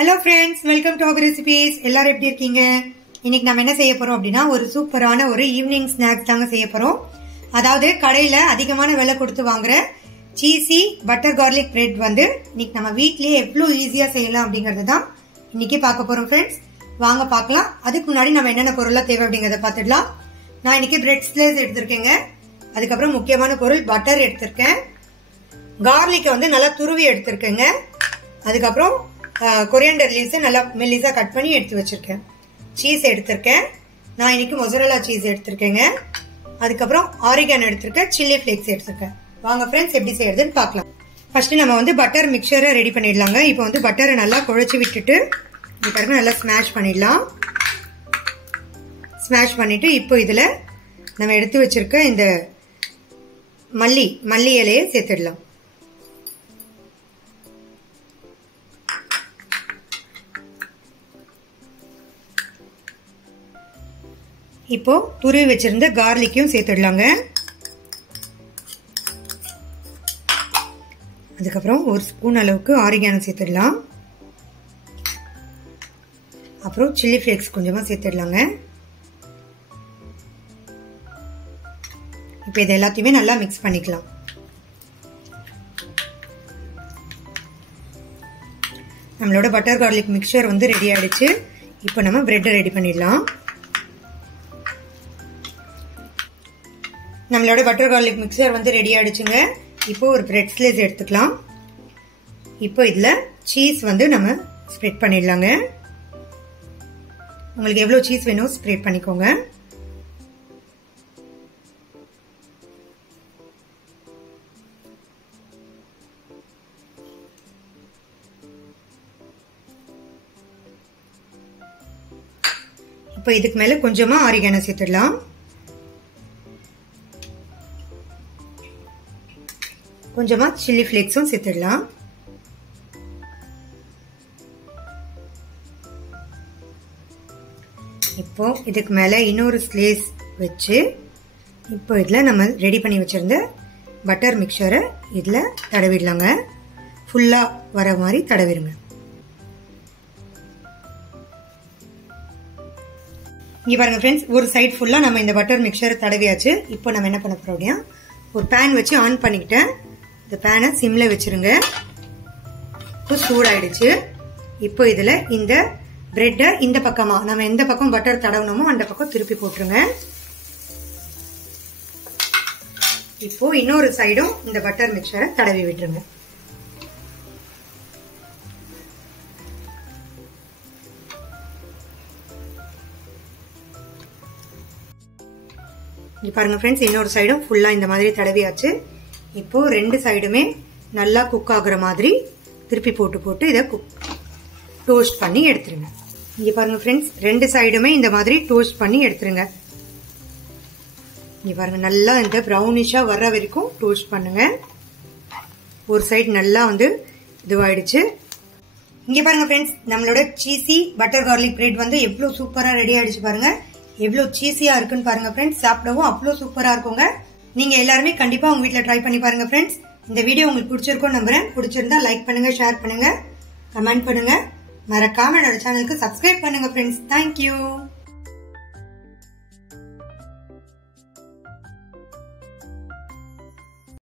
Hello friends, welcome to our recipes. எல்லாரும் எப்படி இருக்கீங்க? இன்னைக்கு நம்ம என்ன செய்ய போறோம் அப்படின்னா, ஒரு சூப்பரான ஒரு ஈவினிங் ஸ்நாக்ஸ் தாங்க செய்ய போறோம். அதாவது கடையில அதிகமான விலை கொடுத்து வாங்குற சீசி பட்டர் கார்லிக் பிரெட் வந்து இன்னைக்கு நம்ம வீட்லயே எவ்வளவு ஈஸியா செய்யலாம் அப்படிங்கறது தான் இன்னைக்கு பார்க்க போறோம் ஃப்ரெண்ட்ஸ். வாங்க பார்க்கலாம். அதுக்கு முன்னாடி நம்ம என்னென்ன பொருள்லாம் தேவை அப்படிங்கறத பார்த்துடலாம். நான் இன்னைக்கு பிரெட் ஸ்லைஸ் எடுத்திருக்கேங்க. அதுக்கப்புறம் முக்கியமான பொருள் பட்டர் எடுத்திருக்கேன். கார்லிக்கை வந்து நல்லா துருவி எடுத்திருக்கேங்க. அதுக்கப்புறம் கொரியாண்டர் லீவ்ஸ் நல்லா மெல்லிசா கட் பண்ணி எடுத்து வச்சிருக்கேன். சீஸ் எடுத்திருக்கேன். நான் இன்னைக்கு மொசரல்லா சீஸ் எடுத்திருக்கேங்க. அதுக்கப்புறம் ஆரிகானோ எடுத்திருக்கேன். சில்லி ஃபிளேக்ஸ் எடுத்திருக்கேன். வாங்க ஃப்ரெண்ட்ஸ், எப்படி செய்யறதுன்னு பார்க்கலாம். ஃபர்ஸ்ட் நம்ம வந்து பட்டர் மிக்சரை ரெடி பண்ணிடலாங்க. இப்போ வந்து பட்டரை நல்லா குழைச்சி விட்டுட்டு நல்லா ஸ்மாஷ் பண்ணிடலாம். ஸ்மாஷ் பண்ணிட்டு இப்போ இதுல நம்ம எடுத்து வச்சிருக்க இந்த மல்லி இலையை சேர்த்துடலாம். இப்போ துருவி வச்சிருந்த கார்லிக்கையும் சேர்த்துடலாங்க. அதுக்கப்புறம் ஒரு ஸ்பூன் அளவுக்கு ஆரிகானோ சேர்த்துடலாம். அப்புறம் சில்லி ஃபிளேக்ஸ் கொஞ்சமா சேர்த்துடலாங்க. இப்போ இது எல்லாத்தையுமே நல்லா மிக்ஸ் பண்ணிக்கலாம். நம்மளோட பட்டர் கார்லிக் மிக்சர் வந்து ரெடி ஆயிடுச்சு. இப்போ நம்ம பிரெட் ரெடி பண்ணிடலாம். நம்மளோட பட்டர் கார்லிக் மிக்சர் வந்து ரெடி ஆயிடுச்சுங்க. இப்போ ஒரு பிரெட் ஸ்லைஸ் எடுத்துக்கலாம். இப்போ இதுல சீஸ் வந்து நம்ம ஸ்ப்ரெட் பண்ணிடலாங்க. உங்களுக்கு எவ்வளவு சீஸ் வேணும் ஸ்ப்ரெட் பண்ணிக்கோங்க. இப்போ இதுக்கு மேல கொஞ்சமா ஆரிகானோ சேர்த்துடலாம். கொஞ்சமா சில்லி ஃபிளேக்ஸும் சேர்த்துடலாம். இப்போ இதுக்கு மேல இன்னொரு ஸ்லைஸ் வச்சு இப்போ இதுல நம்ம ரெடி பண்ணி வச்சிருந்த பட்டர் மிக்சரை இதுல தடவிடலாங்க. ஃபுல்லா வர மாதிரி தடவிடுங்க. இங்க பாருங்க ஃப்ரெண்ட்ஸ், ஒரு சைடு ஃபுல்லா நம்ம இந்த பட்டர் மிக்சரை தடவியாச்சு. இப்போ நம்ம என்ன பண்ண போறோம் அப்படின்னா, ஒரு பேன் வச்சு ஆன் பண்ணிக்கிட்டேன். இந்த பேனை சிம்ல வச்சிருங்க. இப்போ சூடாயிடுச்சு. இப்போ இதுல இந்த பிரெட்டை இந்த பக்கமா நம்ம எந்த பக்கம் பட்டர் தடவணுமோ அந்த பக்கம் திருப்பி போட்டுருங்க. இப்போ இன்னொரு சைடும் இந்த பட்டர் மிக்சரை தடவி விட்டுருங்க. இங்க பாருங்க ஃப்ரெண்ட்ஸ், இன்னொரு சைடும் ஃபுல்லா இந்த மாதிரி தடவியாச்சு. இப்போ ரெண்டு சைடுமே நல்லா குக் ஆகுற மாதிரி திருப்பி போட்டு இதை டோஸ்ட் பண்ணி எடுத்துருங்க. இங்க பாருங்க ஃப்ரெண்ட்ஸ், ரெண்டு சைடுமே இந்த மாதிரி டோஸ்ட் பண்ணி எடுத்துருங்க. இங்க பாருங்க, நல்லா இந்த ப்ரௌனிஷா வர்ற வரைக்கும் டோஸ்ட் பண்ணுங்க. ஒரு சைடு நல்லா வந்து இதுவாயிடுச்சு. இங்க பாருங்க ஃப்ரெண்ட்ஸ், நம்மளோட சீசி பட்டர் கார்லிக் பிரெட் வந்து எவ்வளவு சூப்பரா ரெடி ஆயிடுச்சு பாருங்க. எவ்வளவு சீசியா இருக்குன்னு பாருங்க ஃப்ரெண்ட்ஸ். சாப்பிடவும் அவ்வளவு சூப்பரா இருக்குங்க. நீங்க எல்லாருமே கண்டிப்பா உங்க வீட்ல ட்ரை பண்ணி பாருங்க ஃப்ரெண்ட்ஸ். இந்த வீடியோ உங்களுக்கு பிடிச்சிருக்கும் நம்புறேன். பிடிச்சிருந்தா லைக் பண்ணுங்க, ஷேர் பண்ணுங்க, கமெண்ட் பண்ணுங்க. மறக்காம என்னோட சேனலுக்கு சப்ஸ்கிரைப் பண்ணுங்க ஃப்ரெண்ட்ஸ். தேங்க்யூ.